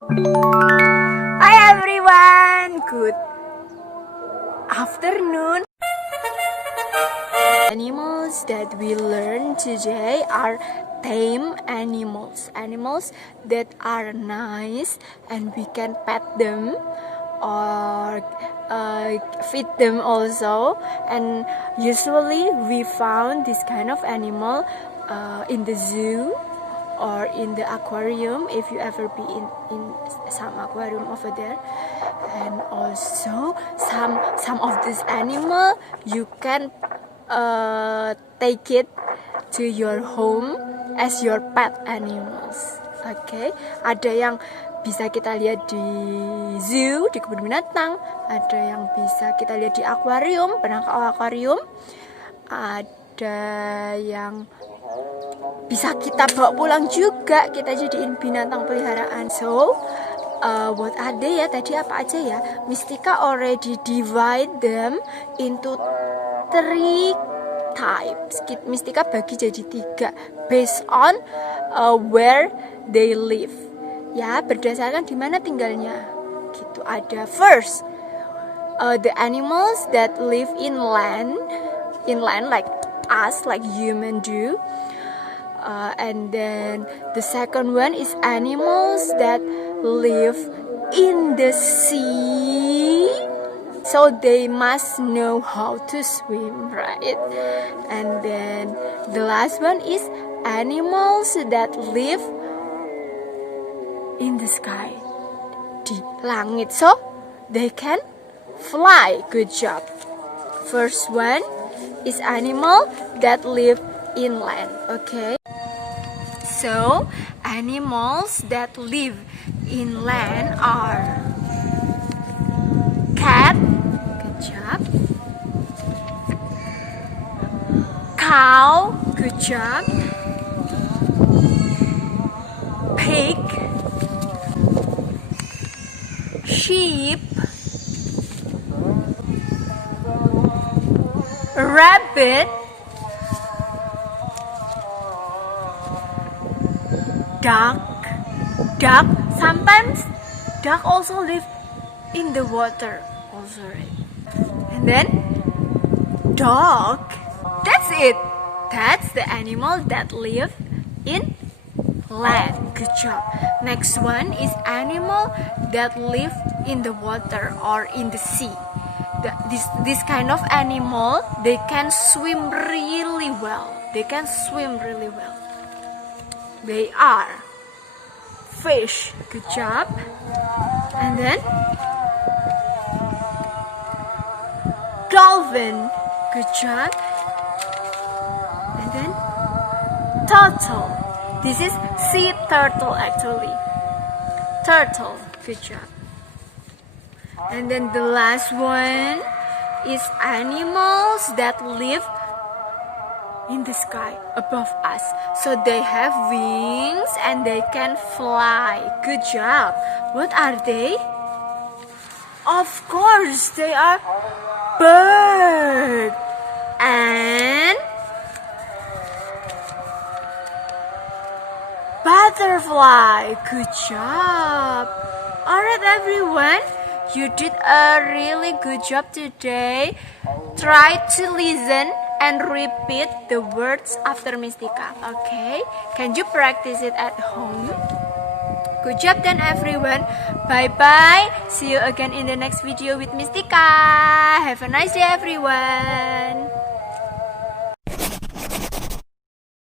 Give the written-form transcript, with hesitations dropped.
Hi everyone, good afternoon. Animals that we learn today are tame animals. Animals that are nice and we can pet them or feed them also. And usually we found this kind of animal in the zoo or in the aquarium, if you ever be in some aquarium over there. And also some of this animal you can take it to your home as your pet animals. Okay, ada yang bisa kita lihat di zoo, di kebun binatang, ada yang bisa kita lihat di akuarium, pernah ke akuarium, ada yang bisa kita bawa pulang juga, kita jadiin binatang peliharaan. So, what are they ya? Tadi apa aja ya? Mystica already divide them into 3 types. Mystica bagi jadi 3 based on where they live. Ya, berdasarkan di mana tinggalnya. Gitu. Ada first, the animals that live inland like us, like human do. And then the second one is animals that live in the sea, so they must know how to swim, right? And then the last one is animals that live in the sky, di langit, so they can fly. Good job. First one is animal that live inland. Okay, so animals that live inland are cat, good job, cow, good job, pig, sheep, rabbit, duck. Sometimes duck also live in the water also, right? And then dog. That's it. That's the animal that live in land. Good job. Next one is animal that live in the water or in the sea. This kind of animal, they can swim really well. They are fish. Good job. And then dolphin. Good job. And then turtle. This is sea turtle actually. Turtle. Good job. And then the last one is animals that live in the sky above us, so they have wings and they can fly. Good job. What are they? Of course, they are bird and butterfly. Good job. Alright everyone, you did a really good job today. Try to listen and repeat the words after Mystica. Okay? Can you practice it at home? Good job then everyone. Bye bye. See you again in the next video with Mystica. Have a nice day everyone.